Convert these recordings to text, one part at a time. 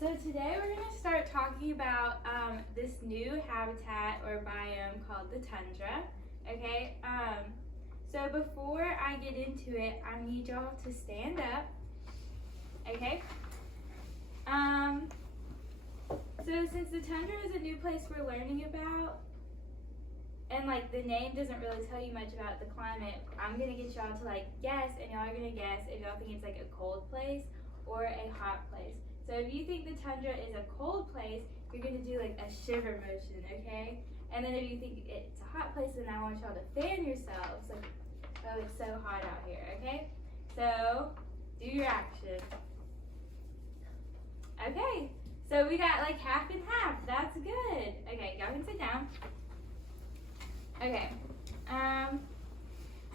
So today we're going to start talking about this new habitat or biome called the tundra. Okay, so before I get into it, I need y'all to stand up. Okay. So since the tundra is a new place we're learning about, and like the name doesn't really tell you much about the climate, I'm gonna get y'all to like guess, and y'all are gonna guess if y'all think it's like a cold place or a hot place. So if you think the tundra is a cold place, you're gonna do like a shiver motion, okay? And then if you think it's a hot place, then I want y'all to fan yourselves, like, oh, it's so hot out here, okay? So do your action. Okay, so we got like half and half. That's good. Okay, y'all can sit down. Okay,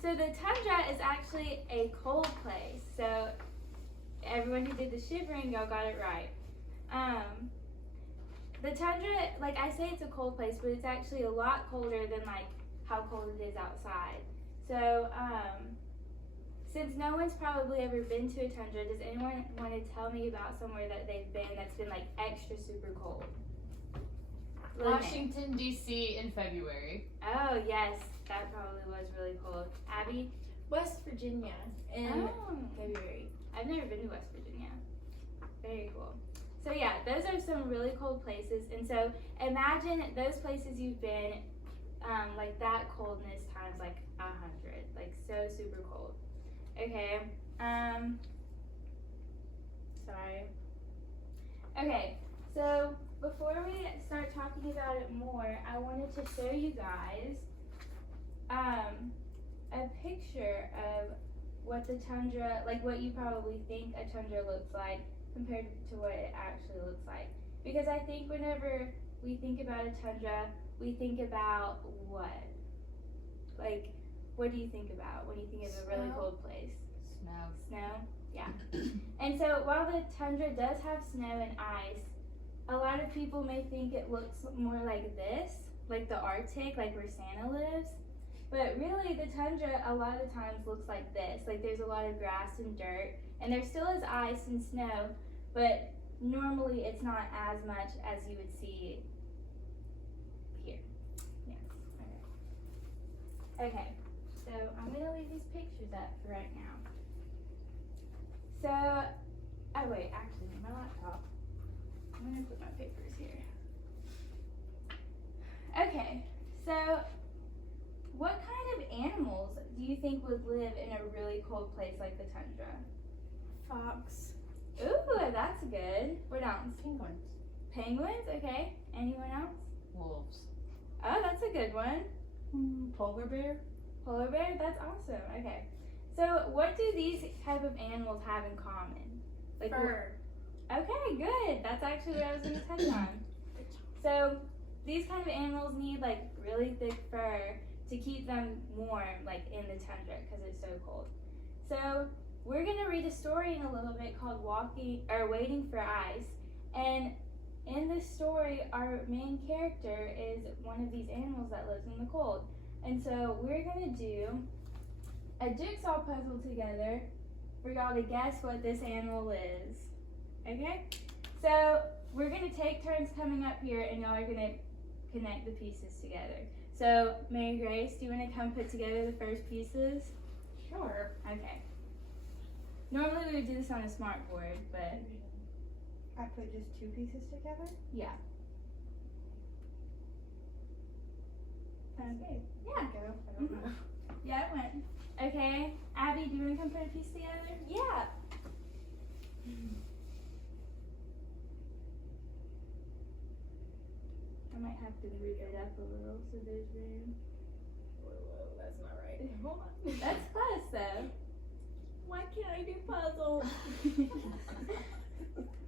so the tundra is actually a cold place. So everyone who did the shivering, y'all got it right. The tundra, like I say, it's a cold place, but it's actually a lot colder than like how cold it is outside. So since no one's probably ever been to a tundra, does anyone want to tell me about somewhere that they've been that's been like extra super cold? Washington, D.C. in February. Oh, yes. That probably was really cold. Abby? West Virginia in February. I've never been to West Virginia. Very cool. So yeah, those are some really cold places. And so imagine those places you've been, like that coldness times like 100. Like so super cold. Okay. Sorry. Okay, so before we start talking about it more, I wanted to show you guys a picture of what the tundra, like what you probably think a tundra looks like compared to what it actually looks like. Because I think whenever we think about a tundra, we think about what? Like, what do you think about when you think of a really cold place? Snow. Snow? Yeah. And so while the tundra does have snow and ice, a lot of people may think it looks more like this, like the Arctic, like where Santa lives. But really, the tundra a lot of times looks like this. Like there's a lot of grass and dirt, and there still is ice and snow, but normally it's not as much as you would see here. Yes. Okay. Okay. So I'm gonna leave these pictures up for right now. So, oh wait, actually, my laptop. I'm gonna put my papers here. Okay, so what kind of animals do you think would live in a really cold place like the tundra? Fox. Ooh, that's good. What else? Penguins. Penguins, okay. Anyone else? Wolves. Oh, that's a good one. Polar bear. Polar bear, that's awesome. Okay. So what do these type of animals have in common? Like Fur. Okay, good. That's actually what I was going to touch on. So these kind of animals need like really thick fur to keep them warm, like in the tundra, because it's so cold. So we're going to read a story in a little bit called Waiting for Ice. And in this story, our main character is one of these animals that lives in the cold. And so we're going to do a jigsaw puzzle together for y'all to guess what this animal is. Okay? So we're going to take turns coming up here, and y'all are going to connect the pieces together. So Mary Grace, do you want to come put together the first pieces? Sure. Okay. Normally we would do this on a smart board, but I put just two pieces together? yeah. Okay. Yeah. Go. I don't know. Yeah, it went. Okay. Abby, do you want to come put a piece together? Yeah. I might have to move it up a little so there's room. Whoa, that's not right. Hold on. That's close though. Why can't I do puzzles?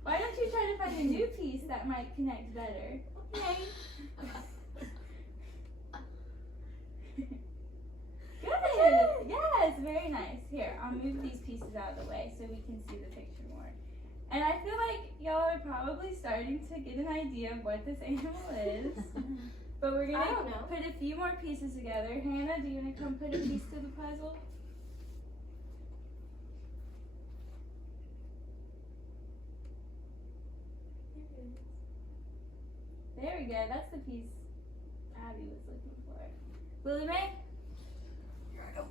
Why don't you try to find a new piece that might connect better? Okay. Good. Yes, very nice. Here, I'll move these pieces out of the way so we can see the picture more. And I feel like y'all are probably starting to get an idea of what this animal is. But we're I gonna don't know. put a few more pieces together. Hannah, do you want to come put a piece to the puzzle? There we go. That's the piece Abby was looking for. Lily Mae? Here I go.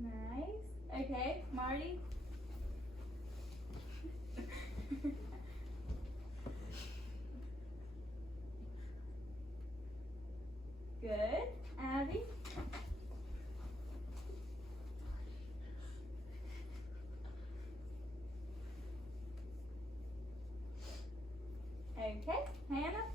Nice. Okay, Marty? Good. Abby? Okay, Hannah?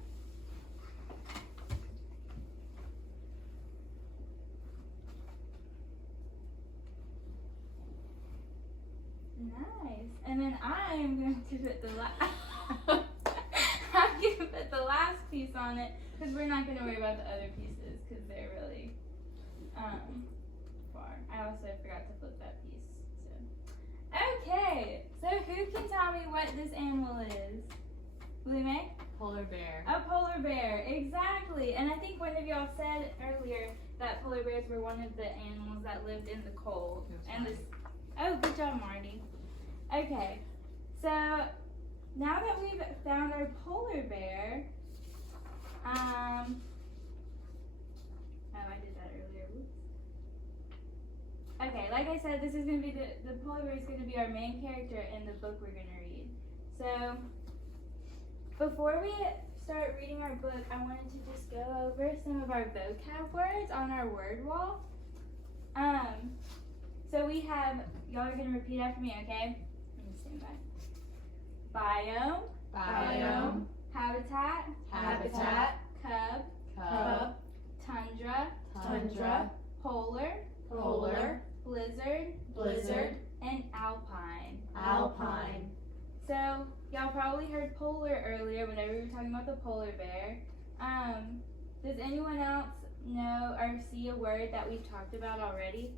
Nice. And then I am going to put the I'm going to put the last piece on it because we're not going to worry about the other pieces because they're really far. I also forgot to flip that piece. So. Okay, so who can tell me what this animal is? Lily Mae? Polar bear. A polar bear, exactly. And I think one of y'all said earlier that polar bears were one of the animals that lived in the cold. And this. Oh, good job, Marty. Okay, so now that we've found our polar bear, oh, I did that earlier. Whoops. Okay, like I said, this is going to be the polar bear is going to be our main character in the book we're going to read. So, before we start reading our book, I wanted to just go over some of our vocab words on our word wall. So we have, y'all are going to repeat after me, okay? Let me stand by. Biome. Biome. Habitat. Habitat. Cub. Cub. Tundra. Tundra. Polar. Polar. Blizzard. Blizzard. And alpine. Alpine. So, y'all probably heard polar earlier whenever we were talking about the polar bear. Does anyone else know or see a word that we've talked about already?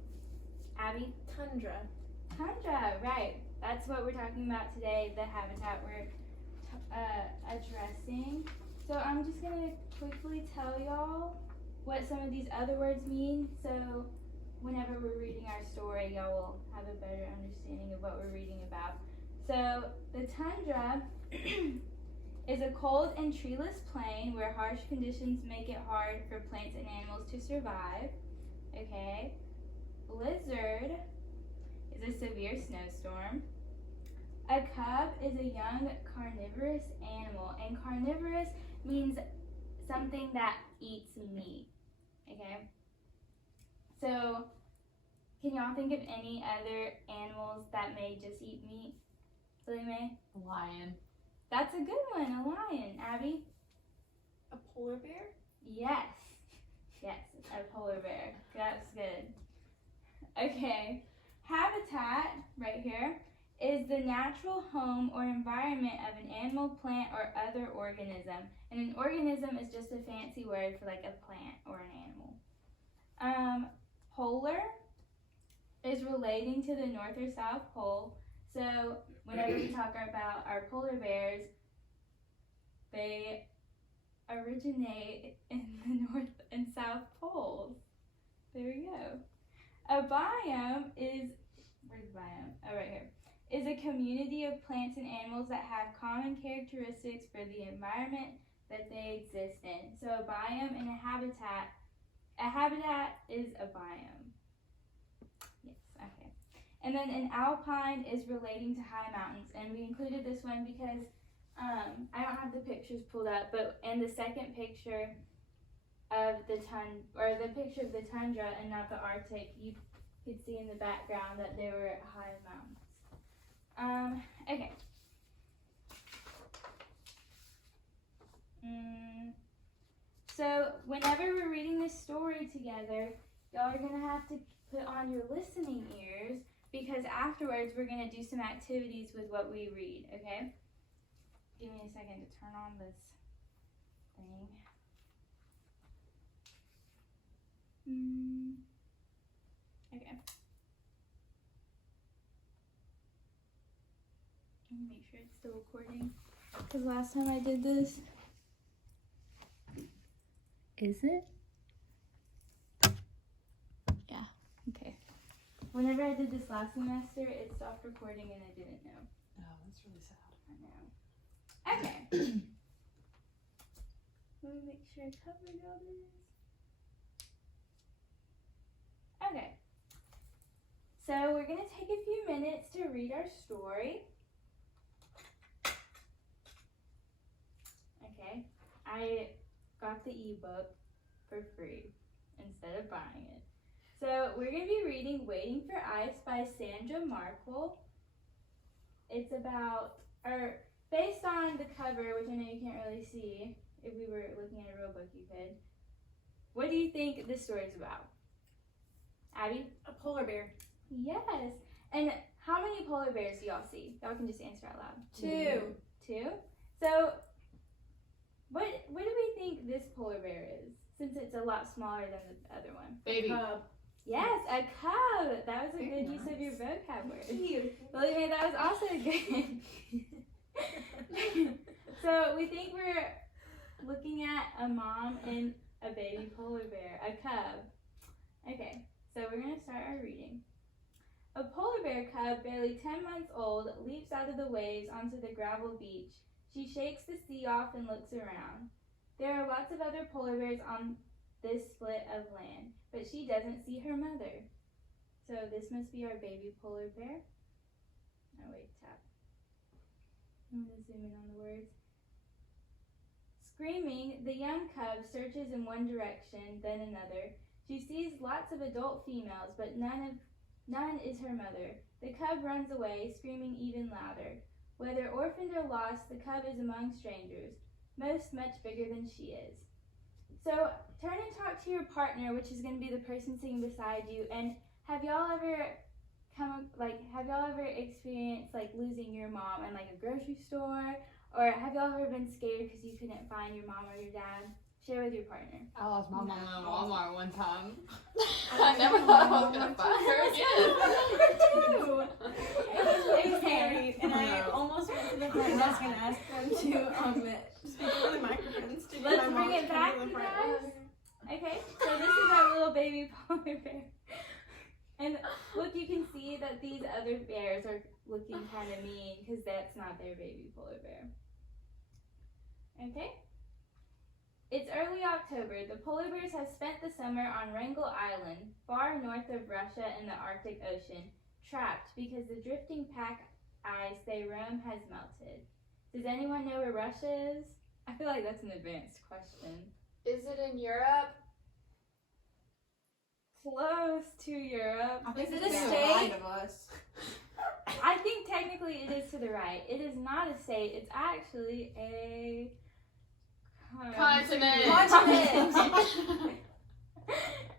Abby? Tundra. Tundra, right. That's what we're talking about today, the habitat we're addressing. So I'm just going to quickly tell y'all what some of these other words mean. So whenever we're reading our story, y'all will have a better understanding of what we're reading about. So the tundra is a cold and treeless plain where harsh conditions make it hard for plants and animals to survive. Okay. Blizzard is a severe snowstorm. A cub is a young carnivorous animal, and carnivorous means something that eats meat. Okay. So, can y'all think of any other animals that may just eat meat? Lily Mae? Lion. That's a good one, a lion. Abby? A polar bear? Yes. Yes, a polar bear. That's good. Okay. Habitat, right here, is the natural home or environment of an animal, plant, or other organism. And an organism is just a fancy word for like a plant or an animal. Polar is relating to the North or South Pole. So whenever we talk about our polar bears, they originate in the North and South Poles. There we go. A biome is, where's biome? Oh, right here. Is a community of plants and animals that have common characteristics for the environment that they exist in. So a biome and a habitat is a biome. Yes, okay. And then an alpine is relating to high mountains. And we included this one because I don't have the pictures pulled up, but in the second picture of the picture of the tundra and not the Arctic, you could see in the background that there were high mountains. Okay. So whenever we're reading this story together, y'all are gonna have to put on your listening ears because afterwards we're gonna do some activities with what we read, okay? Give me a second to turn on this thing. Okay. Let me make sure it's still recording. Because last time I did this. Is it? Yeah. Okay. Whenever I did this last semester, it stopped recording and I didn't know. Oh, that's really sad. I know. Okay. Let me make sure I covered all this. Okay. So we're going to take a few minutes to read our story. Okay. I got the ebook for free instead of buying it. So we're going to be reading Waiting for Ice by Sandra Markle. It's about, or based on the cover, which I know you can't really see. If we were looking at a real book, you could. What do you think this story is about? Abby? A polar bear. Yes. And how many polar bears do y'all see? Y'all can just answer out loud. 2. 2? So, what do we think this polar bear is? Since it's a lot smaller than the other one. Baby. Cub. Yes, a cub. That was a Very good use of nice. your vocab word. Cute. Believe me, that was also good. So we think we're looking at a mom and a baby polar bear, a cub. Okay, so we're going to start our reading. A polar bear cub, barely 10 months old, leaps out of the waves onto the gravel beach. She shakes the sea off and looks around. There are lots of other polar bears on this split of land, but she doesn't see her mother. So this must be our baby polar bear. Oh wait, tap. I'm going to zoom in on the words. Screaming, the young cub searches in one direction, then another. She sees lots of adult females, but none is her mother. The cub runs away, screaming even louder. Whether orphaned or lost, the cub is among strangers, most much bigger than she is. So turn and talk to your partner, which is going to be the person sitting beside you. And have y'all ever experienced like losing your mom in like a grocery store? Or have y'all ever been scared because you couldn't find your mom or your dad? Share with your partner. I lost my mom in Walmart one time. I I never thought I was gonna find her again. It was scary, and I almost went to the front desk and asked them to speak over the microphones to get Let's my mom bring it to come back, to the you front. guys. Okay, so this is our little baby polar bear. And look, you can see that these other bears are looking kind of mean because that's not their baby polar bear. Okay? It's early October. The polar bears have spent the summer on Wrangel Island, far north of Russia in the Arctic Ocean, trapped because the drifting pack ice they roam has melted. Does anyone know where Russia is? I feel like that's an advanced question. Is it in Europe? Close to Europe. Is it a to the state? right of us. I think technically it is to the right. It is not a state. It's actually a Continent.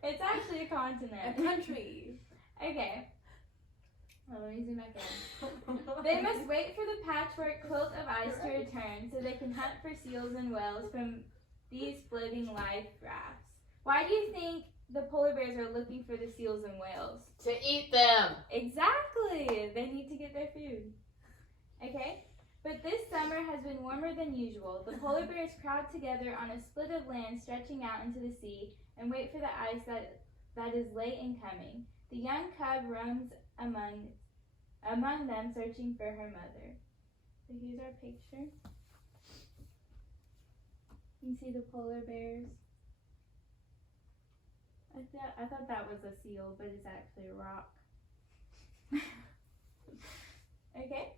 It's actually a continent. A country. Okay. Well, let me zoom back in. They must wait for the patchwork quilt of ice to return so they can hunt for seals and whales from these floating life rafts. Why do you think the polar bears are looking for the seals and whales? To eat them. Exactly! They need to get their food. Okay? But this summer has been warmer than usual. The polar bears crowd together on a split of land stretching out into the sea and wait for the ice that is late in coming. The young cub roams among them searching for her mother. So here's our picture. You can see the polar bears. I thought that was a seal, but it's actually a rock. Okay.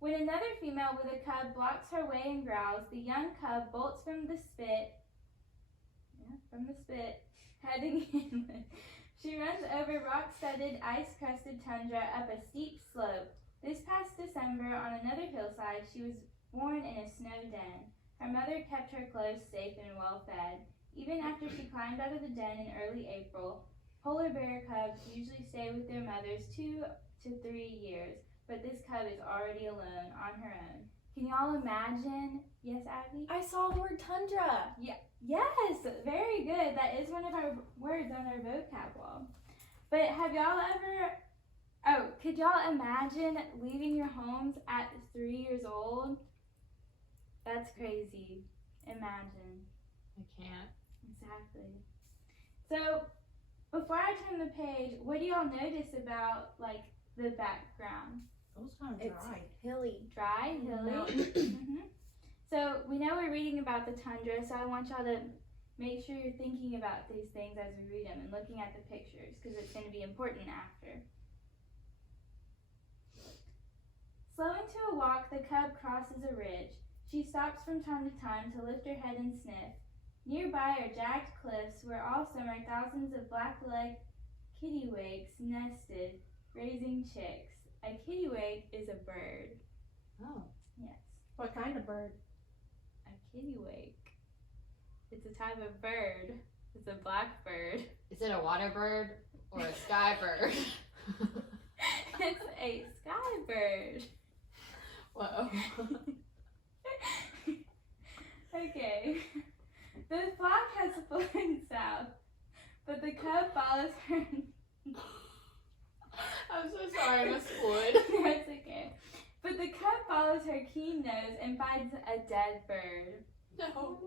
When another female with a cub blocks her way and growls, the young cub bolts from the spit, heading inland. She runs over rock-studded, ice-crusted tundra up a steep slope. This past December, on another hillside, she was born in a snow den. Her mother kept her close, safe, and well-fed. Even after she climbed out of the den in early April, polar bear cubs usually stay with their mothers 2 to 3 years, but this cub is already alone on her own. Can y'all imagine? Yes, Abby? I saw the word tundra. Yes, very good. That is one of our words on our vocab wall. But have y'all could y'all imagine leaving your homes at 3 years old? That's crazy. Imagine. I can't. Exactly. So, before I turn the page, what do y'all notice about like the background? It was kind of It's dry. hilly. Dry, hilly. So we know we're reading about the tundra, so I want y'all to make sure you're thinking about these things as we read them and looking at the pictures because it's going to be important after. Slowing to a walk, the cub crosses a ridge. She stops from time to time to lift her head and sniff. Nearby are jagged cliffs where all summer thousands of black-legged kittiwakes nested, raising chicks. A kittiwake is a bird. Oh. Yes. What kind of bird? A kittiwake. It's a type of bird. It's a blackbird. Is it a water bird or a sky bird? It's a sky bird. Whoa. Okay. The flock has flown south, but the cub follows her. I'm so sorry, Miss Floyd. No, it's okay. But the cub follows her keen nose and finds a dead bird. No.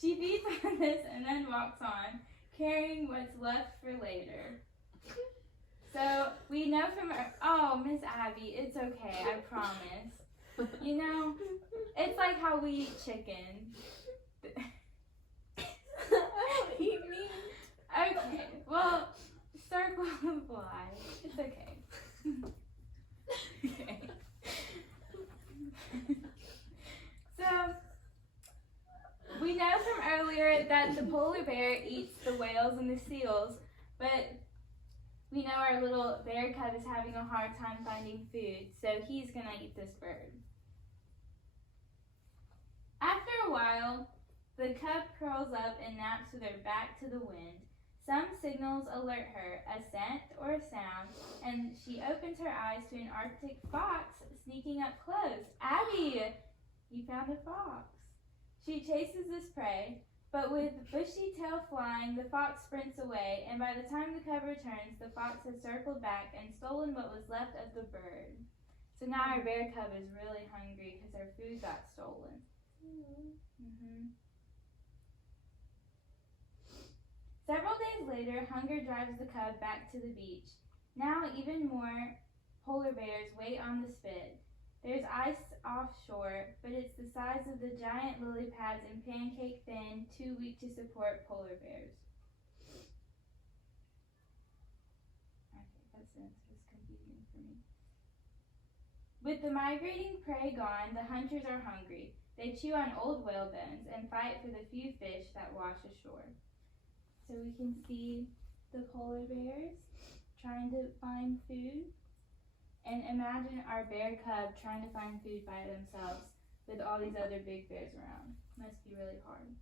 She feeds on this and then walks on, carrying what's left for later. So we know from her. Oh, Miss Abby, it's okay. I promise. You know, it's like how we eat chicken. I don't eat meat. Okay, well, circle of life. It's okay. Okay. So, we know from earlier that the polar bear eats the whales and the seals, but we know our little bear cub is having a hard time finding food, so he's gonna eat this bird. After a while, the cub curls up and naps with her back to the wind. Some signals alert her, a scent or a sound, and she opens her eyes to an Arctic fox sneaking up close. Abby, you found a fox. She chases this prey, but with bushy tail flying, the fox sprints away, and by the time the cub returns, the fox has circled back and stolen what was left of the bird. So now our bear cub is really hungry because her food got stolen. Several days later, hunger drives the cub back to the beach. Now even more polar bears wait on the spit. There's ice offshore, but it's the size of the giant lily pads and pancake thin, too weak to support polar bears. Okay, that sentence was confusing for me. With the migrating prey gone, the hunters are hungry. They chew on old whale bones and fight for the few fish that wash ashore. So we can see the polar bears trying to find food. And imagine our bear cub trying to find food by themselves with all these other big bears around. Must be really hard.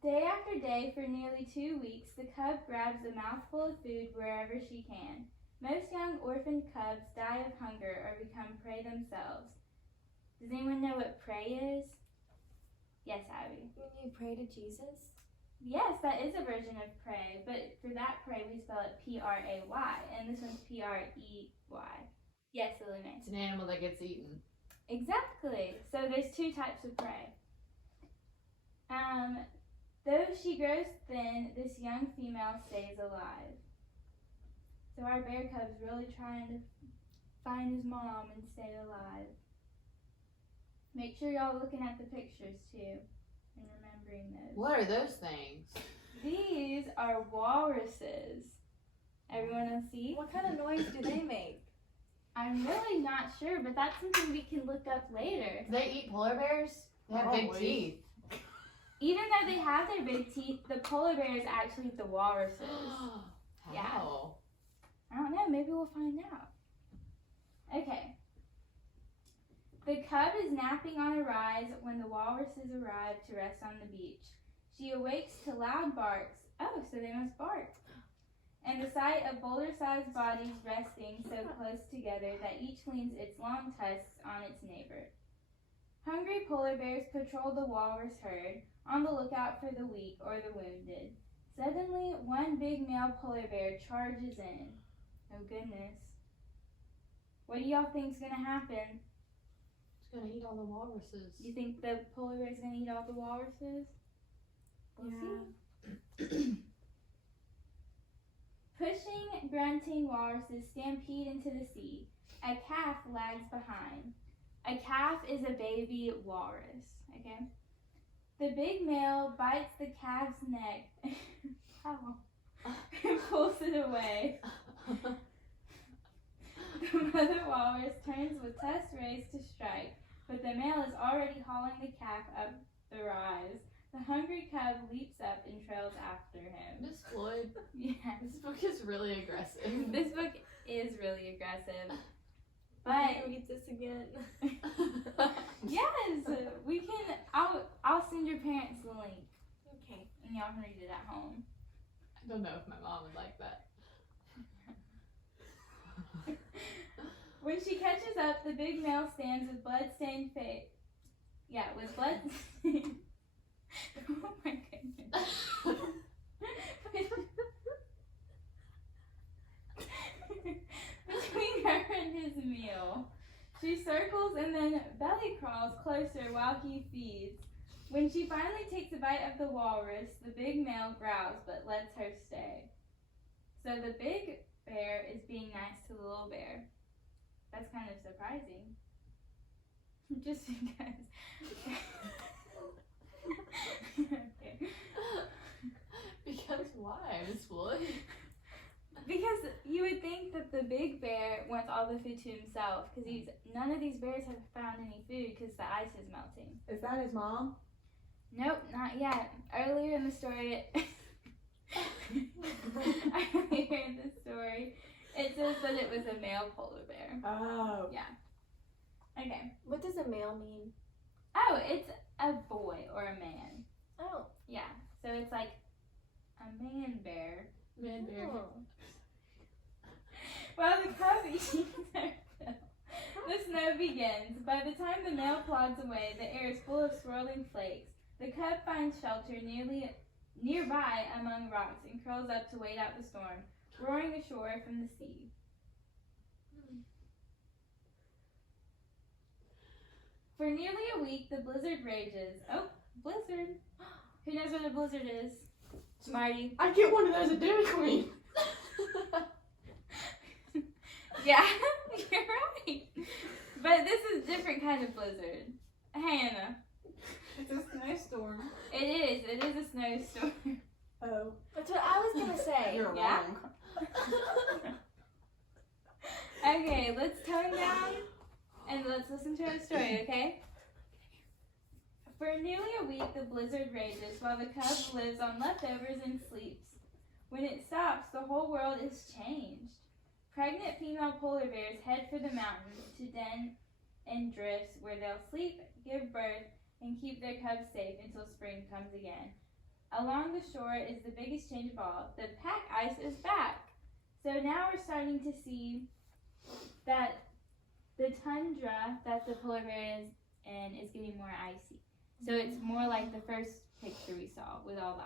Day after day for nearly 2 weeks, the cub grabs a mouthful of food wherever she can. Most young orphaned cubs die of hunger or become prey themselves. Does anyone know what prey is? Yes, Abby. When you pray to Jesus? Yes, that is a version of pray, but for that pray we spell it P-R-A-Y, and this one's P-R-E-Y. Yes, Lily Mae. It's an animal that gets eaten. Exactly. So there's 2 types of prey. Though she grows thin, this young female stays alive. So our bear cub's really trying to find his mom and stay alive. Make sure y'all looking at the pictures too and remembering those. What are those things? These are walruses. Everyone will see? What kind of noise do they make? I'm really not sure, but that's something we can look up later. Do they eat polar bears? They have big Probably. teeth. Even though they have their big teeth, the polar bears actually eat the walruses. Yeah. How? I don't know, maybe we'll find out. Okay. The cub is napping on a rise when the walruses arrive to rest on the beach. She awakes to loud barks. Oh, so they must bark. And the sight of boulder-sized bodies resting so close together that each leans its long tusks on its neighbor. Hungry polar bears patrol the walrus herd, on the lookout for the weak or the wounded. Suddenly, one big male polar bear charges in. Oh goodness. What do y'all think's gonna happen? It's gonna eat all the walruses. You think the polar bear's gonna eat all the walruses? We'll Yeah. see. Pushing, grunting walruses stampede into the sea. A calf lags behind. A calf is a baby walrus, okay? The big male bites the calf's neck and pulls it away. The mother walrus turns with tusks raised to strike, but the male is already hauling the calf up the rise. The hungry cub leaps up and trails after him. Miss Floyd, Yes. this book is really aggressive. This book is really aggressive. But But read this again. yes, we can. I'll send your parents the link, Okay. and y'all can read it at home. I don't know if my mom would like that. When she catches up, the big male stands with blood-stained face. Yeah, with blood. Oh my goodness. Between her and his meal, she circles and then belly crawls closer while he feeds. When she finally takes a bite of the walrus, the big male growls but lets her stay. So the big bear is being nice to the little bear. That's kind of surprising. Just because. Okay. Because why, Miss Floyd? Because you would think that the big bear wants all the food to himself, because none of these bears have found any food because the ice is melting. Is that his mom? Nope, not yet. Earlier in the story, it says that it was a male polar bear. Oh. Yeah. Okay. What does a male mean? Oh, it's a boy or a man. Oh. Yeah. So it's like a man bear. Man bear. Oh. While the cub eats her fill, the snow begins. By the time the male plods away, the air is full of swirling flakes. The cub finds shelter nearby among rocks and curls up to wait out the storm, roaring ashore from the sea. For nearly a week, the blizzard rages. Oh, blizzard. Who knows what a blizzard is? Marty. I get one of those at Dairy Queen. Yeah, you're right. But this is a different kind of blizzard. Hannah. It's a snowstorm. It is a snowstorm. Oh. That's what I was gonna say. You're Yeah? wrong. Okay, let's tone down and let's listen to our story, okay? For nearly a week, the blizzard rages while the cub lives on leftovers and sleeps. When it stops, the whole world is changed. Pregnant female polar bears head for the mountains to den in drifts where they'll sleep, give birth, and keep their cubs safe until spring comes again. Along the shore is the biggest change of all. The pack ice is back. So now we're starting to see that the tundra that the polar bear is in is getting more icy. So it's more like the first picture we saw with all the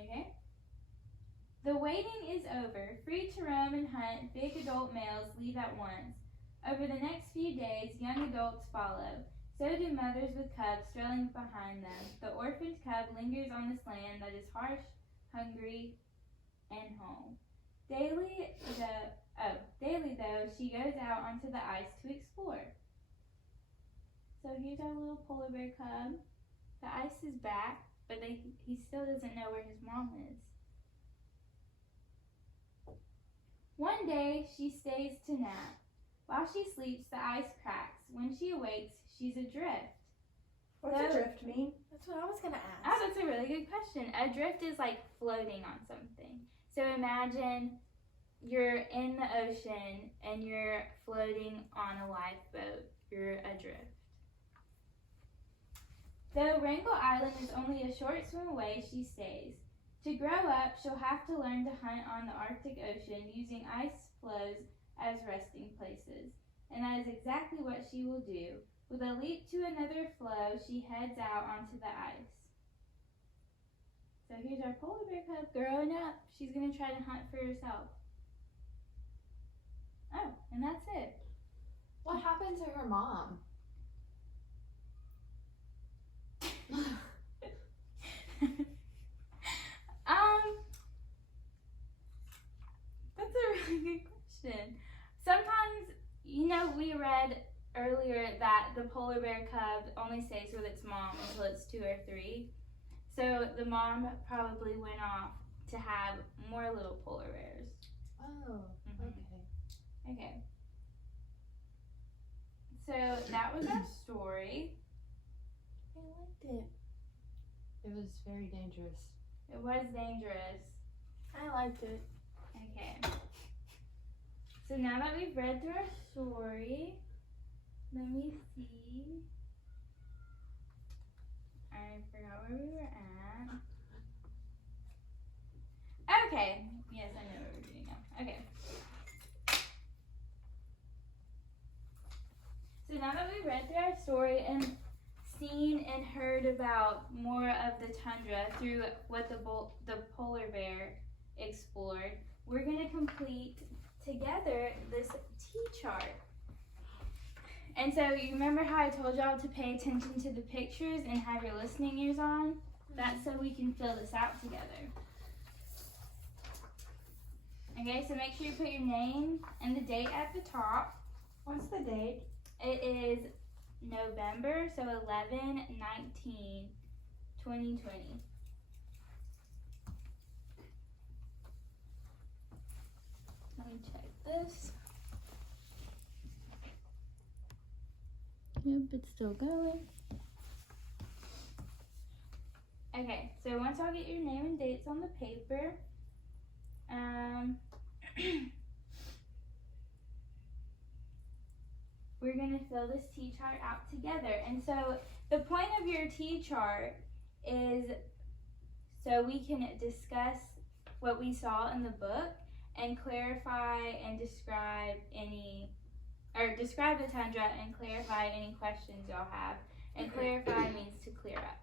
ice. Okay? The waiting is over. Free to roam and hunt, big adult males leave at once. Over the next few days, young adults follow. So do mothers with cubs trailing behind them. The orphaned cub lingers on this land that is harsh, hungry, and home. Daily, though, she goes out onto the ice to explore. So here's our little polar bear cub. The ice is back, but he still doesn't know where his mom is. One day, she stays to nap. While she sleeps, the ice cracks. When she awakes, she's adrift. What's So- adrift mean? That's what I was gonna ask. Oh, that's a really good question. Adrift is like floating on something. So imagine you're in the ocean and you're floating on a lifeboat. You're adrift. Though Wrangel Island is only a short swim away, she stays. To grow up, she'll have to learn to hunt on the Arctic Ocean using ice floes as resting places. And that is exactly what she will do. With a leap to another floe, she heads out onto the ice. So here's our polar bear cub growing up. She's going to try to hunt for herself. Oh, and that's it. What happened to her mom? That's a really good question. Sometimes, we read earlier that the polar bear cub only stays with its mom until it's 2 or 3. So the mom probably went off to have more little polar bears. Oh, Mhm. okay. Okay. So that was our story. I liked it. It was very dangerous. It was dangerous. I liked it. Okay. So now that we've read through our story, let me see. I forgot where we were at. Okay. Yes, I know what we're doing now. Okay. So now that we've read through our story and seen and heard about more of the tundra through what the polar bear explored, we're going to complete together this T-chart. And so you remember how I told y'all to pay attention to the pictures and have your listening ears on? That's so we can fill this out together. Okay, so make sure you put your name and the date at the top. What's the date? It is November, so 11/19/2020. Let me check this. Yep, it's still going. Okay, so once I'll get your name and dates on the paper, we're going to fill this T-chart out together. And so the point of your T-chart is so we can discuss what we saw in the book and clarify and describe describe the tundra and clarify any questions y'all have. And clarify means to clear up.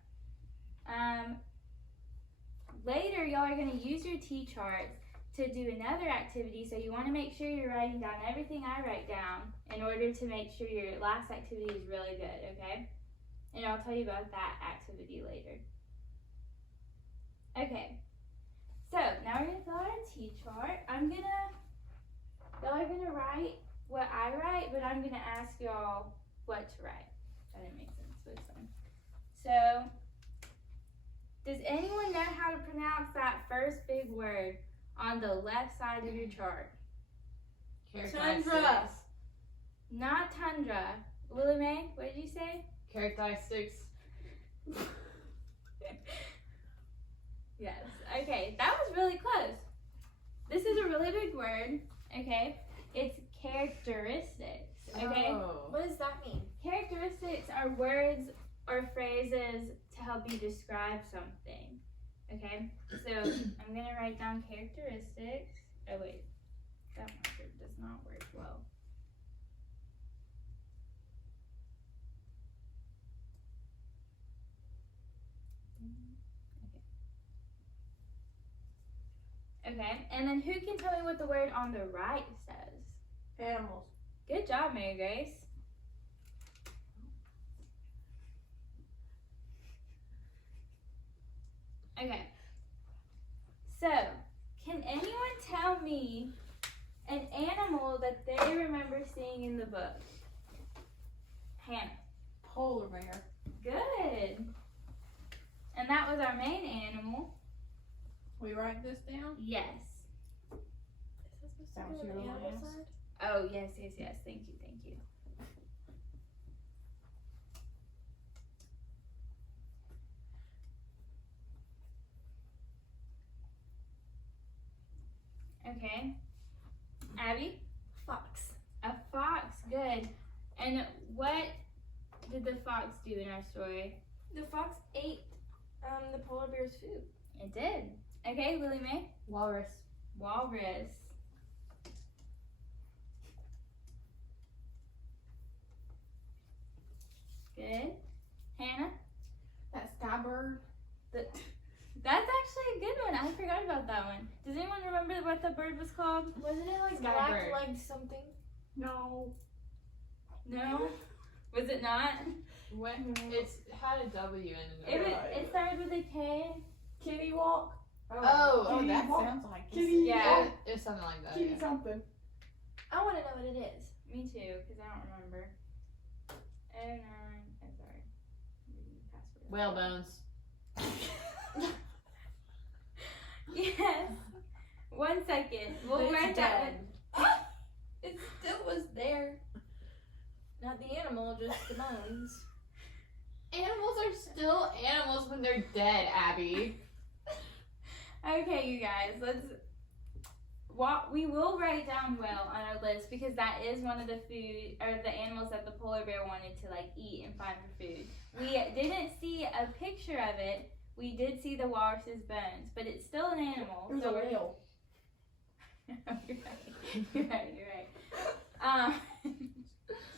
Later, y'all are going to use your T-charts to do another activity, so you want to make sure you're writing down everything I write down in order to make sure your last activity is really good, okay? And I'll tell you about that activity later. Okay, so now we're going to fill out our T-chart. Y'all are going to write what I write, but I'm going to ask y'all what to write. That didn't make sense this time. So, does anyone know how to pronounce that first big word on the left side of your chart? Tundra. Not tundra. Willie Mae, what did you say? Characteristics. Yes. Okay, that was really close. This is a really big word, okay? It's characteristics, okay? Oh. What does that mean? Characteristics are words or phrases to help you describe something, okay? So I'm going to write down characteristics. Oh, wait. That marker does not work well. Okay, and then who can tell me what the word on the right says? Animals. Good job, Mary Grace. Okay, so can anyone tell me an animal that they remember seeing in the book? Hannah. Polar bear. Good. And that was our main animal. We write this down? Yes. Is this That was your last? Oh, yes. Thank you. Okay. Abby? Fox. A fox. Good. And what did the fox do in our story? The fox ate the polar bear's food. It did. Okay, Lily Mae? Walrus. Walrus. Good. Hannah? That sky bird. That's actually a good one. I forgot about that one. Does anyone remember what the bird was called? Wasn't it like Sky black bird. legged something? No. No? Was it not? When it's had a W in it. It started with a K. Kitty walk. Oh, Kitty that walk. sounds like Kitty. Yeah. It's something like that. Kitty Yeah. something. I want to know what it is. Me too, because I don't remember. Oh, no. I'm sorry. Password. Whale bones. Yes. 1 second. We'll But it's write that dead. one. It still was there. Not the animal, just the bones. Animals are still animals when they're dead, Abby. Okay, you guys, we will write down whale on our list because that is one of the the animals that the polar bear wanted to like eat and find for food. We didn't see a picture of it. We did see the walrus's bones, but it's still an animal. There's a whale. You're right.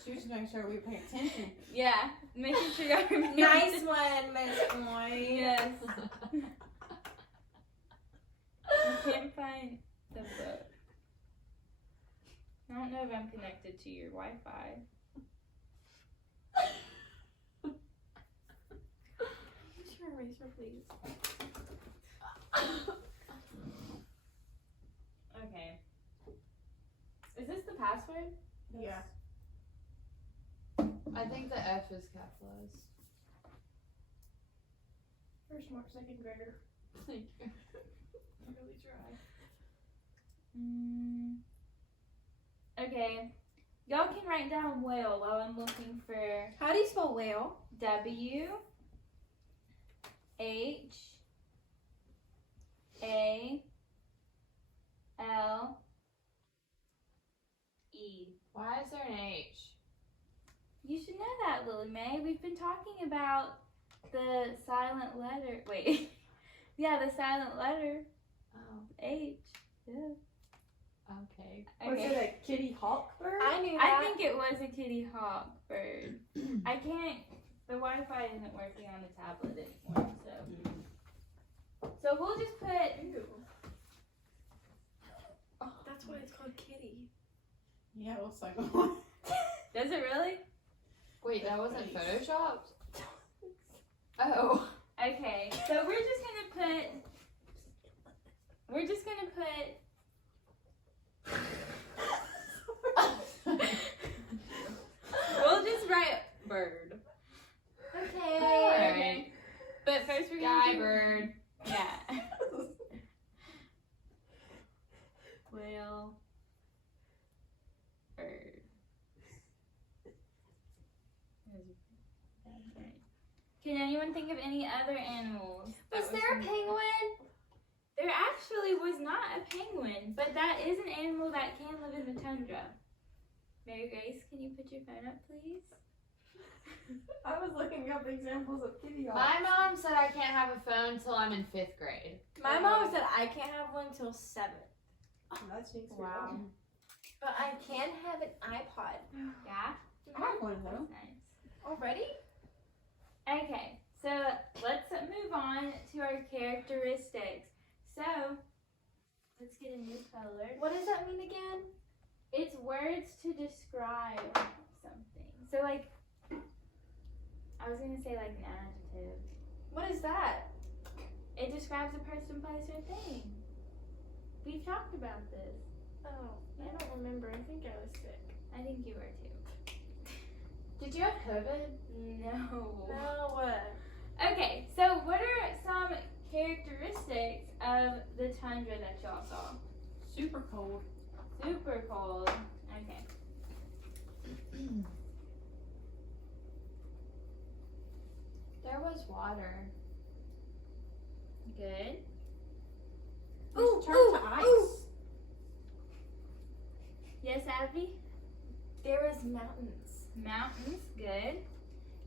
She was making sure we pay attention. Yeah, making sure y'all remember. Nice one, Miss Moy. Yes. I can't find the book. I don't know if I'm connected to your Wi-Fi. Use your eraser, please. Okay. Is this the password? Yeah. I think the F is capitalized. First mark, second grader. Thank you. I really try. Okay. Y'all can write down whale while I'm looking for How do you spell whale? W-H-A-L-E. Why is there an H? You should know that, Lily Mae. We've been talking about the silent letter. Wait. Yeah, the silent letter. Oh, H. Yeah. okay. Was it a kitty hawk bird? I knew I that. think it was a kitty hawk bird. I can't. The Wi-Fi isn't working on the tablet anymore, so we'll just put. That's why it's called kitty. Yeah, it looks like one. Does it really? Wait, that wasn't photoshopped? Oh. Okay, so we're just gonna put. We'll just write bird. Okay. Alright. But first we're Sky gonna do bird. Yeah. Whale. Bird. Okay. Can anyone think of any other animals? Was that there a penguin? There actually was not a penguin, but that is an animal that can live in the tundra. Mary Grace, can you put your phone up, please? I was looking up examples of kitty hawks. My mom said I can't have a phone till I'm in 5th grade. My mom said I can't have one till 7th. That seems Wow. weird. But I can have an iPod. Yeah? I have one though. That's nice. Already? Okay, so let's move on to our characteristics. So, let's get a new color. What does that mean again? It's words to describe something. So, like, I was gonna say like an adjective. What is that? It describes a person, place, or thing. We've talked about this. Oh, I don't remember. I think I was sick. I think you were too. Did you have COVID? No. No. Okay, so what are some characteristics of the tundra that y'all saw? Super cold. Super cold. Okay. There was water. Good. Ooh, Turn ooh, to ice. ooh. Yes, Abby? There is mountains. Mountains. Good.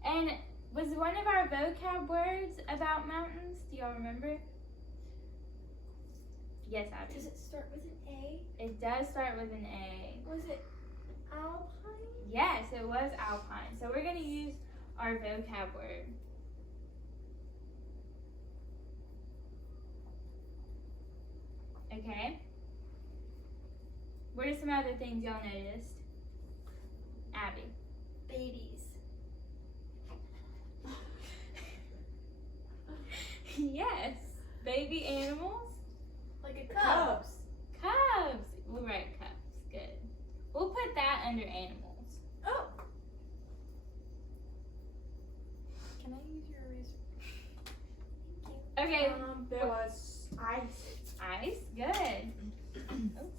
And was one of our vocab words about mountains? Do y'all remember? Yes, Abby. Does it start with an A? It does start with an A. Was it alpine? Yes, it was alpine. So we're going to use our vocab word. Okay. What are some other things y'all noticed? Abby. Babies. baby animals? Like a Cubs. Cubs. We'll write cubs. Good. We'll put that under animals. Oh. Can I use your eraser? Okay. There was ice. Ice. Good. Oops.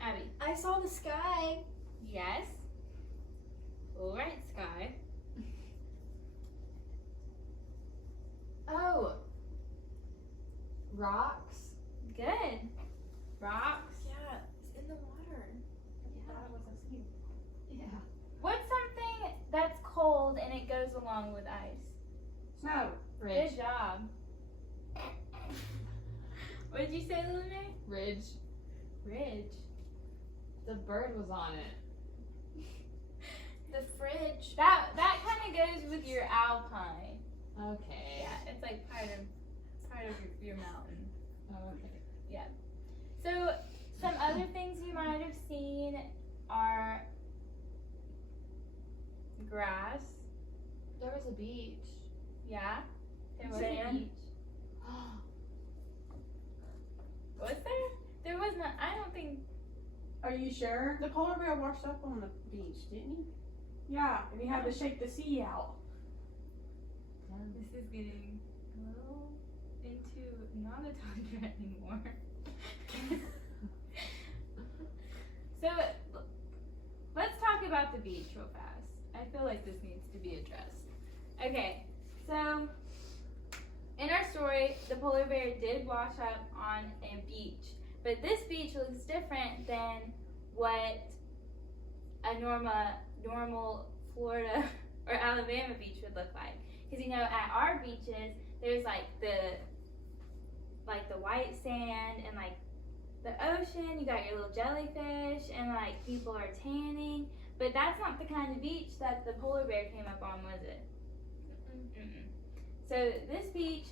Abby. I saw the sky. Yes. We'll write sky. Oh. Rocks. Good. Rocks. Yeah, it's in the water. That was a sea. Yeah. What's something that's cold and it goes along with ice? Snow. Ridge. Good job. What did you say, Lily Mae? Ridge. Ridge. The bird was on it. The fridge. That kind of goes with your alpine. Okay. Yeah, it's like part of your mountain. Okay. So some other things you might have seen are grass. There was a beach. Yeah, there was a Sand. beach. Was there? There was not. I don't think. Are you sure? The polar bear washed up on the beach, didn't he? Yeah, and he had to shake the sea out. This is getting a little into not a tundra anymore. So let's talk about the beach real fast. I feel like this needs to be addressed. Okay, so in our story, the polar bear did wash up on a beach, but this beach looks different than what a normal Florida or Alabama beach would look like. Because at our beaches, there's like the white sand and like the ocean. You got your little jellyfish and like people are tanning. But that's not the kind of beach that the polar bear came up on, was it? Mm-mm. So this beach,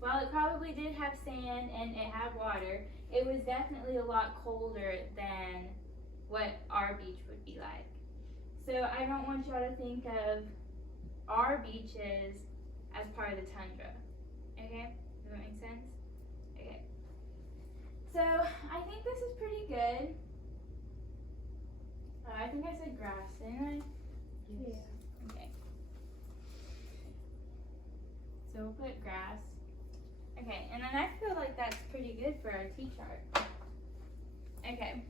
while it probably did have sand and it had water, it was definitely a lot colder than what our beach would be like. So I don't want y'all to think of our beaches as part of the tundra. Okay? Does that make sense? Okay. So I think this is pretty good. I think I said grass, didn't I? Yes. Okay. So we'll put grass. Okay, and then I feel like that's pretty good for our T-chart. Okay.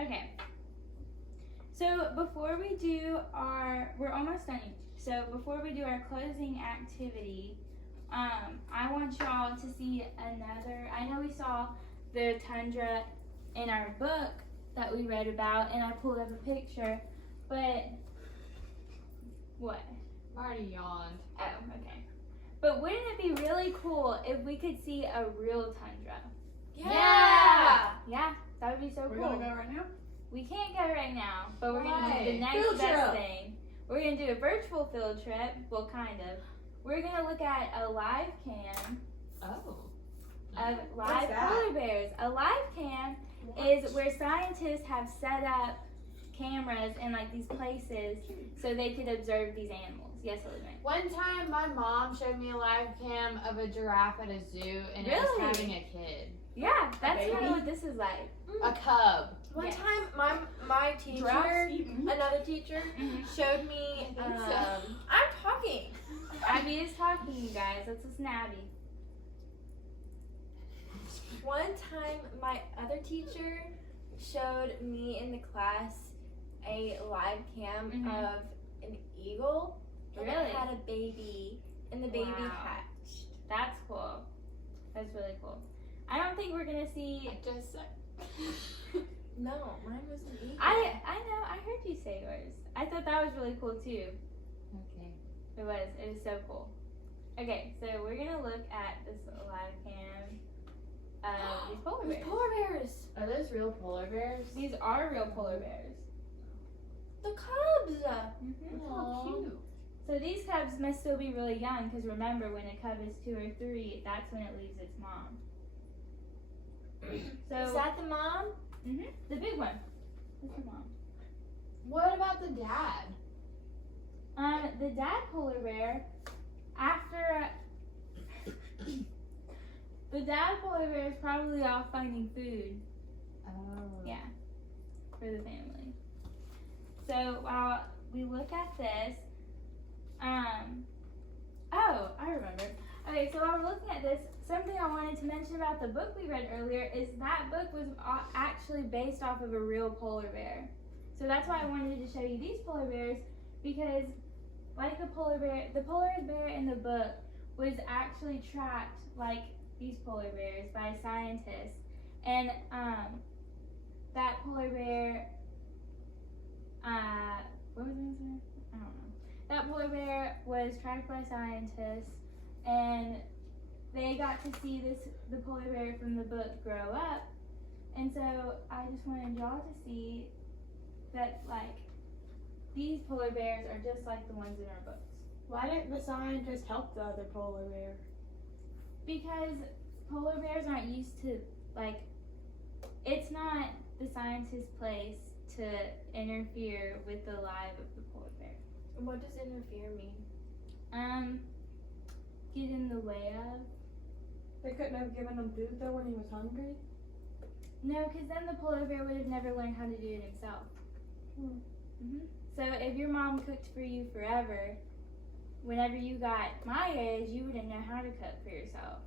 Okay. So before we do we're almost done. So before we do our closing activity, I want y'all to see another. I know we saw the tundra in our book that we read about, and I pulled up a picture, but what? I already yawned. Oh, okay. But wouldn't it be really cool if we could see a real tundra? Yeah! Yeah, that would be so We're cool. gonna go right now? We can't go right now, but we're gonna do the Why? next Field best trip. thing. We're gonna do a virtual field trip. Well, kind of. We're gonna look at a live cam Oh. of live that? polar bears. A live cam is where scientists have set up cameras in like these places so they could observe these animals. Yes, Elizabeth. One time, my mom showed me a live cam of a giraffe at a zoo, and it was Really? having a kid. Yeah, that's kind baby? of what this is like. A cub. One Yes. time, my teacher, Giraffes eating. another teacher, showed me. I think so. I'm talking. Abby is talking, you guys. Let's listen to Abby. One time, my other teacher showed me in the class a live cam Mhm. of an eagle. And Really? it had a baby, and the baby Wow. hatched. That's cool. That's really cool. I don't think we're gonna see. I just. No, mine was an eagle. I know. I heard you say yours. I thought that was really cool too. Okay. It was so cool. Okay, so we're gonna look at this live cam of these polar With bears. polar bears. Are those real polar bears? These are real polar bears. The cubs. Mm-hmm. Aw. Cute. So these cubs must still be really young because remember, when a cub is 2 or 3, that's when it leaves its mom. So Is that the mom? the big one. That's the mom. What about the dad? The dad polar bear, after the dad polar bear is probably off finding food. Oh. Yeah, for the family. So while we look at this, oh, I remember. Okay, so while we're looking at this, something I wanted to mention about the book we read earlier is that book was actually based off of a real polar bear. So that's why I wanted to show you these polar bears, because like a polar bear, the polar bear in the book was actually tracked like these polar bears by scientists. And that polar bear, what was I gonna say? I don't know. That polar bear was tracked by scientists, and they got to see the polar bear from the book grow up. And so I just wanted y'all to see that like these polar bears are just like the ones in our books. Why didn't the scientists help the other polar bear? Because polar bears aren't used to, like, it's not the scientist's place to interfere with the life of the polar bear. What does interfere mean? Get in the way of. They couldn't have given him food though when he was hungry? No, because then the polar bear would have never learned how to do it himself. So if your mom cooked for you forever, whenever you got my age, you wouldn't know how to cook for yourself.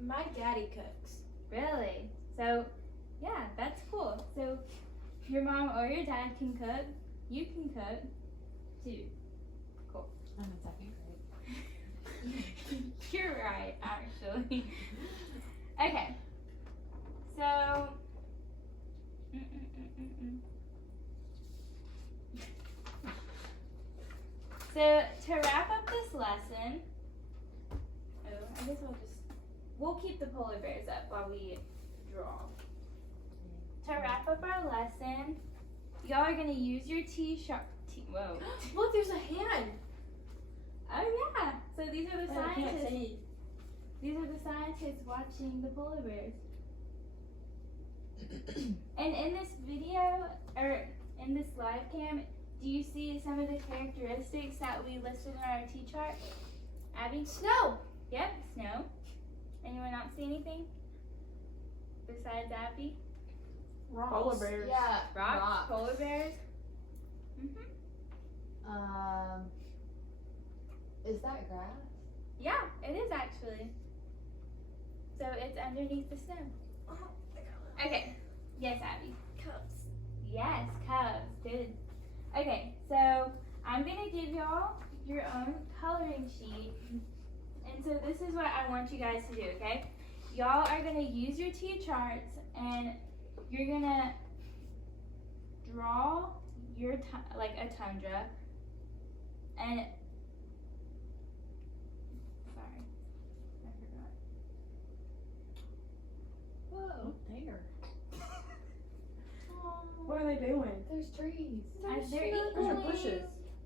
My daddy cooks. Really? So, yeah, that's cool. So, your mom or your dad can cook. You can cook, too. Cool. I'm in second grade. You're right, actually. Okay. So, So, to wrap up this lesson, I guess we'll keep the polar bears up while we draw. To wrap up our lesson, y'all are gonna use your whoa. Look, there's a hand. Oh yeah. So these are the I can't scientists. see. These are the scientists watching the polar bears. And in this video, or in this live cam, do you see some of the characteristics that we listed in our T-chart? Abby? Snow. Yep, snow. Anyone not see anything? Besides Abby? Polar bears. Yeah. Rocks, polar bears. Is that grass? Yeah, it is actually. So it's underneath the snow. Okay. Yes, Abby. Cubs. Yes, cubs. Good. Okay, so I'm gonna give y'all your own coloring sheet. And so this is what I want you guys to do, okay? Y'all are gonna use your T-charts and you're gonna draw your, like a tundra. And, sorry, I forgot. Whoa. There. Oh, What are they doing? There's trees. They're eating. Those are bushes.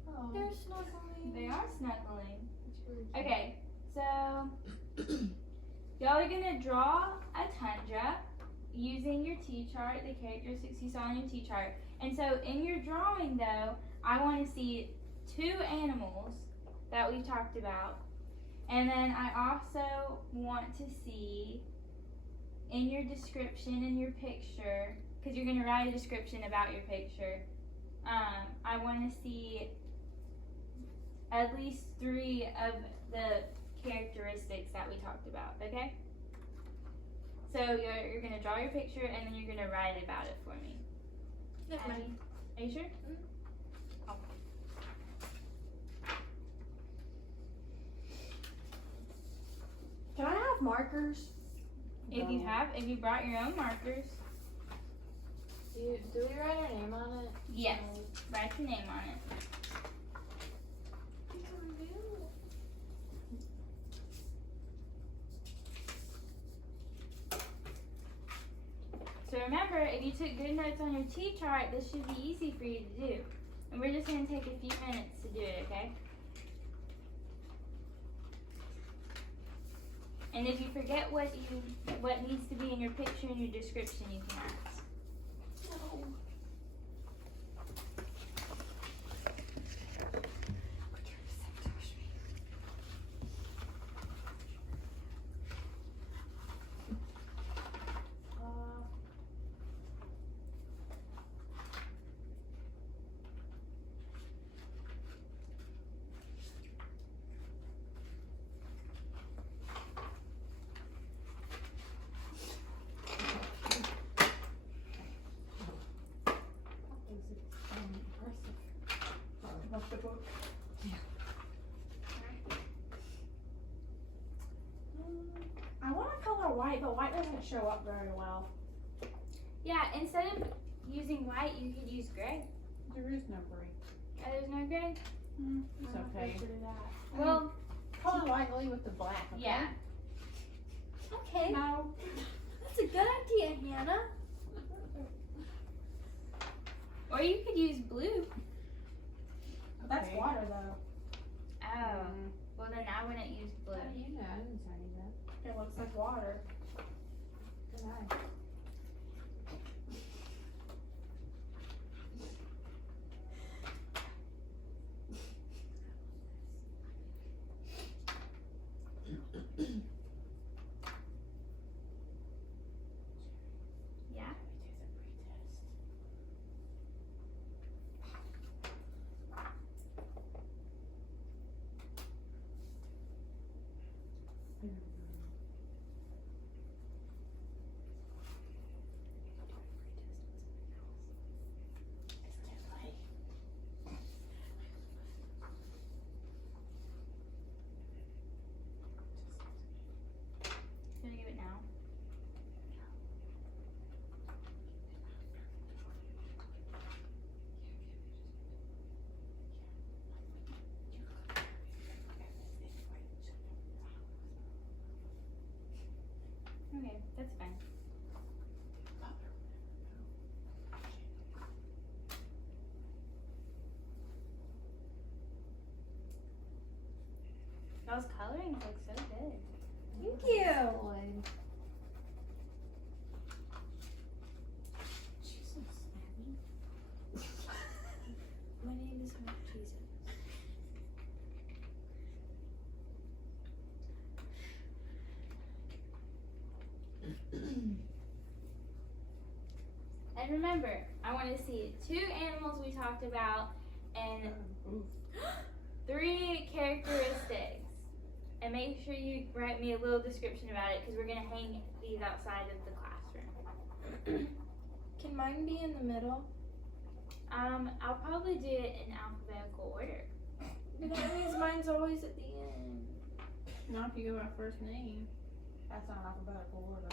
Oh. They're snuggling. They are snuggling. That's really cute. Okay, so y'all are gonna draw a tundra using your T-chart, the characteristics you saw in your T-chart. And so in your drawing though, I want to see 2 animals that we've talked about. And then I also want to see in your description in your picture, because you're gonna write a description about your picture, I want to see at least 3 of the characteristics that we talked about, okay? So you're gonna draw your picture and then you're gonna write about it for me. Never mind. Abby, are you sure? Can I have markers? If you brought your own markers, Do we write our name on it? yes, write your name on it. So remember, if you took good notes on your T-chart, this should be easy for you to do. And we're just gonna take a few minutes to do it, okay? And if you forget what needs to be in your picture and your description, you can ask. No. Love the book. I want to color white, but white doesn't show up very well. Yeah, instead of using white, you could use gray. There is no break. Oh, there's no gray? It's okay. Well, Color lightly with the black, okay? yeah. Okay. No. That's a good idea, Hannah. Or you could use blue. That's Okay. water though. Oh. Well, then I wouldn't use blue. How do you know? I didn't tell you that. It looks like water. Good eye. Yeah? Should I give it now? Okay, that's fine. Y'all's coloring looks so good. Thank you. Lloyd. My name is not Jesus. And remember, I want to see 2 animals we talked about and 3 characteristics. And make sure you write me a little description about it because we're going to hang these outside of the classroom. Can mine be in the middle? I'll probably do it in alphabetical order. But that means mine's always at the end. Not if you go by first name. That's not alphabetical order.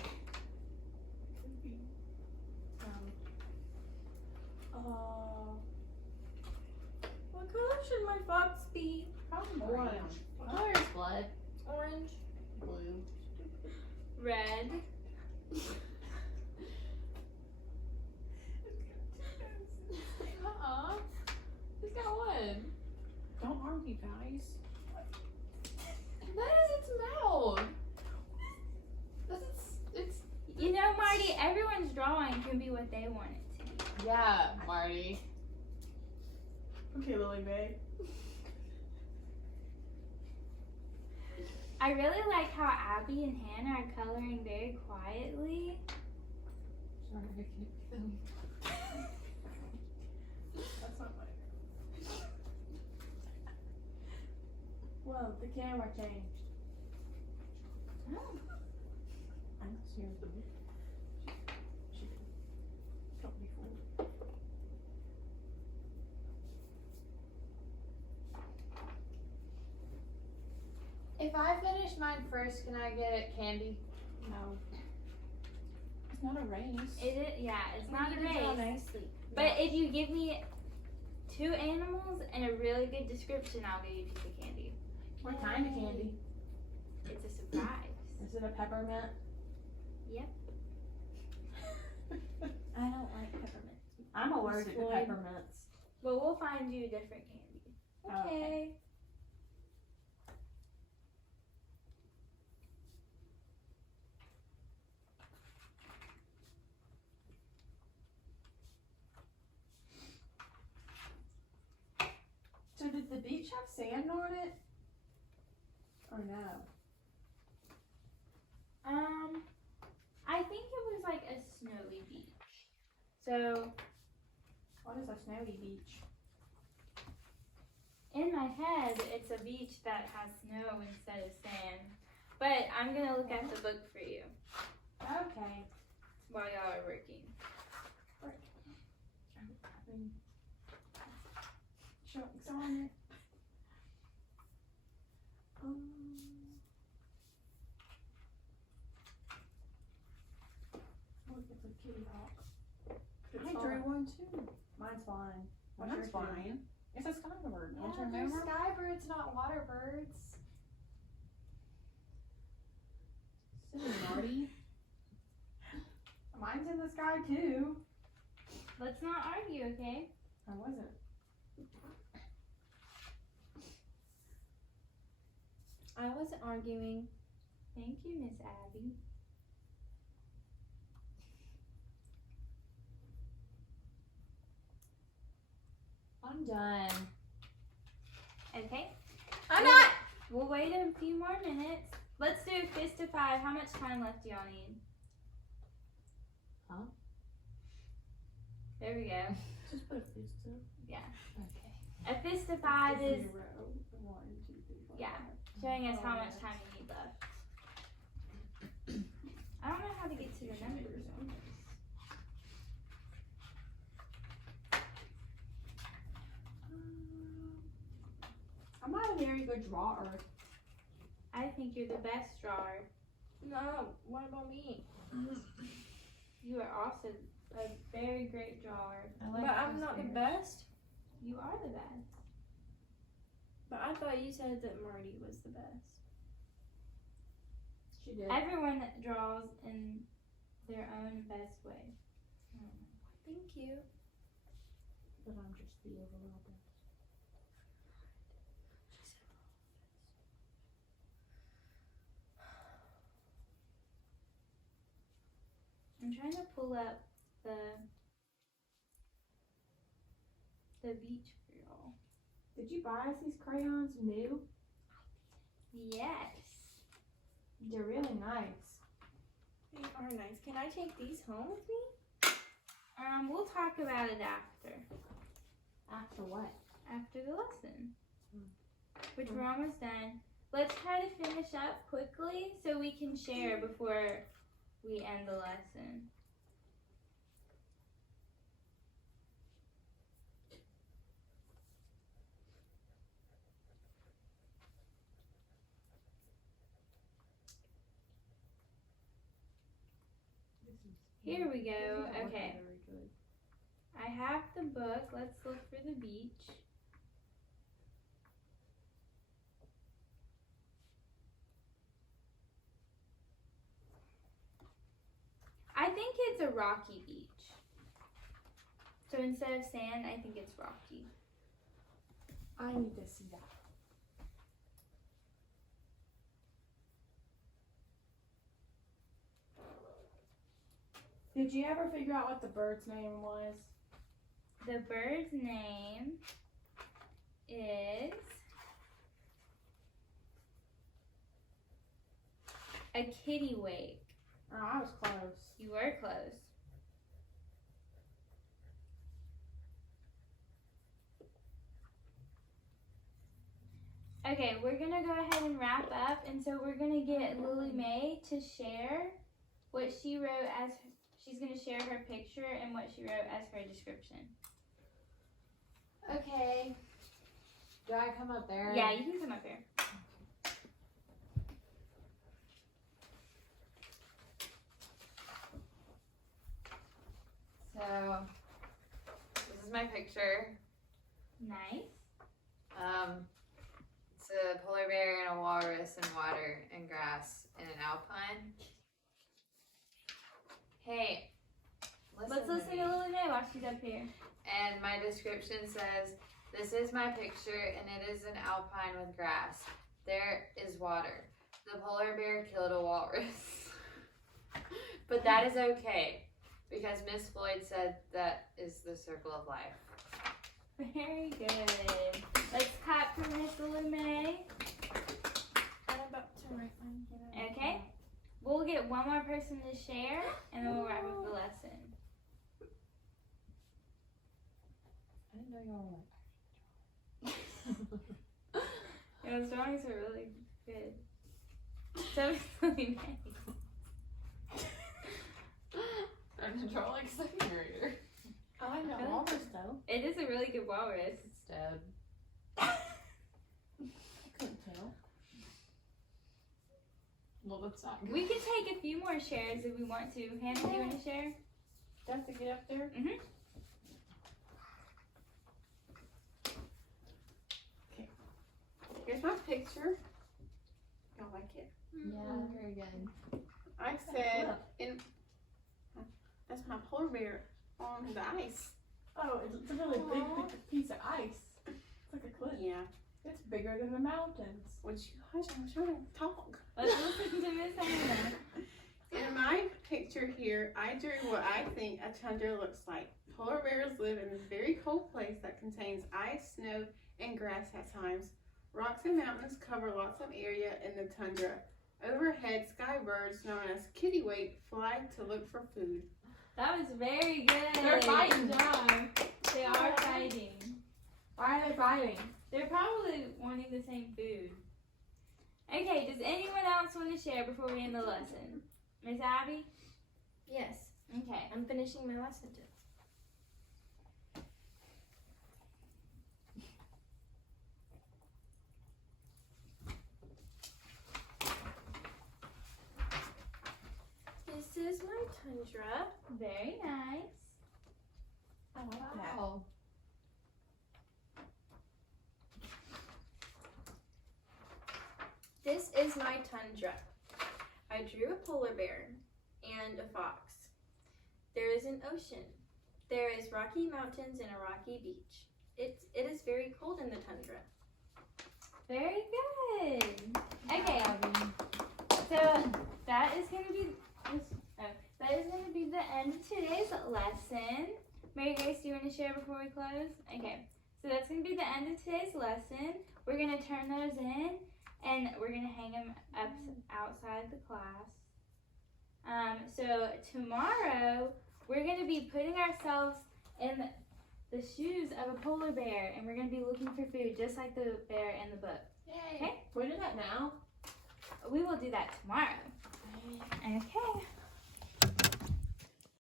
What color should my fox be? Probably Orange. What color is blood? Orange. blue. Red. Who's got one? Don't argue, guys. That is its mouth. That's it's. You know, Marty, everyone's drawing can be what they want it to be. Yeah, Marty. Okay, Lily Bay. I really like how Abby and Hannah are coloring very quietly. Sorry, I can't film. That's not my. Whoa, the camera changed. Oh. I don't see her blue. She told me before. If I finish mine first, can I get candy? No. It's not a race. It's not a You draw race. nicely. But if you give me 2 animals and a really good description, I'll give you a piece of candy. What kind of candy? It's a surprise. Is it a peppermint? Yep. I don't like peppermint. I'm allergic to Floyd. peppermints. But we'll find you a different candy. Okay. So did the beach have sand on it? Or no? I think it was like a snowy beach. So What is a snowy beach? in my head, it's a beach that has snow instead of sand. But I'm gonna look at the book for you Okay. while y'all are working. It's on it. Look, it's a kitty hawk. I drew one too. Mine's fine. Well, that's fine. It's a skybird. Yeah, Want to turn they're it over? skybirds, not water birds. Silly Marty. Mine's in the sky too. Let's not argue, okay? I wasn't. I wasn't arguing. Thank you, Miss Abby. I'm done. Okay. I'm not. We'll wait a few more minutes. Let's do a fist of 5. How much time left do y'all need? Huh? There we go. Just put a fist up. Yeah. Okay. A fist of 5 is 0, 1, 2, 3, 4, Yeah. 5. showing us how much time you need left. I don't know how to get to the numbers on this. I'm not a very good drawer. I think you're the best drawer. No, what about me? You are also a very great drawer. I like But I'm not the those best. You are the best. But I thought you said that Marty was the best. She did. Everyone draws in their own best way. Thank you. But I'm just the overall best. I'm trying to pull up the beach for y'all. Did you buy us these crayons new? Yes. They're really nice. They are nice. Can I take these home with me? We'll talk about it after. After what? After the lesson. Which we're almost done. Let's try to finish up quickly so we can share before we end the lesson. Here we go. Okay. Very good. I have the book. Let's look for the beach. I think it's a rocky beach. So instead of sand, I think it's rocky. I need to see that. Did you ever figure out what the bird's name was? The bird's name is a kittiwake. Oh, I was close. You were close. Okay, we're gonna go ahead and wrap up, and so we're gonna get Lily Mae to share what she wrote as she's gonna share her picture and what she wrote as her description. Okay. Do I come up there? Yeah, you can come up here. So, this is my picture. Nice. It's a polar bear and a walrus and water and grass and an alpine. Hey, Let's listen to Lily Mae while she's up here. And my description says, "This is my picture, and it is an alpine with grass. There is water. The polar bear killed a walrus." But that is okay, because Miss Floyd said that is the circle of life. Very good. Let's clap for Miss Lily Mae. I'm about to write mine. Okay. We'll get one more person to share, and then we'll wrap up the lesson. I didn't know you all Those drawings are really good. So is Lily Mae. I'm to draw like a second grader. I like that Really? walrus though. It is a really good walrus. It's dead. I couldn't tell. Well, that's not good. We could take a few more shares if we want to. Hannah, do you want to share? Do I have to get up there? Mm-hmm. Here's my picture. Y'all like it? Yeah, very good. I said, that's my polar bear on the ice. Oh, it's a really big piece of ice. It's like a cliff. Yeah. It's bigger than the mountains. Would you hush? I'm trying to talk. Let's listen to Miss Hannah. In my picture here, I drew what I think a tundra looks like. Polar bears live in this very cold place that contains ice, snow, and grass at times. Rocks and mountains cover lots of area in the tundra. Overhead, sky birds known as kittiwake fly to look for food. That was very good. They're fighting. Good job. They are fighting. Why are they fighting? They're probably wanting the same food. Okay, does anyone else want to share before we end the lesson? Miss Abby? Yes, Okay. I'm finishing my last sentence. This is my tundra. Very nice. I like that. Wow. This is my tundra. I drew a polar bear and a fox. There is an ocean. There is rocky mountains and a rocky beach. It is very cold in the tundra. Very good. Okay. So that is going to be the end of today's lesson. Mary Grace, do you want to share before we close? Okay. So that's going to be the end of today's lesson. We're going to turn those in, and we're going to hang them up outside the class. So tomorrow, we're going to be putting ourselves in the shoes of a polar bear, and we're going to be looking for food, just like the bear in the book. Yay. Okay. Can we do that now? We will do that tomorrow.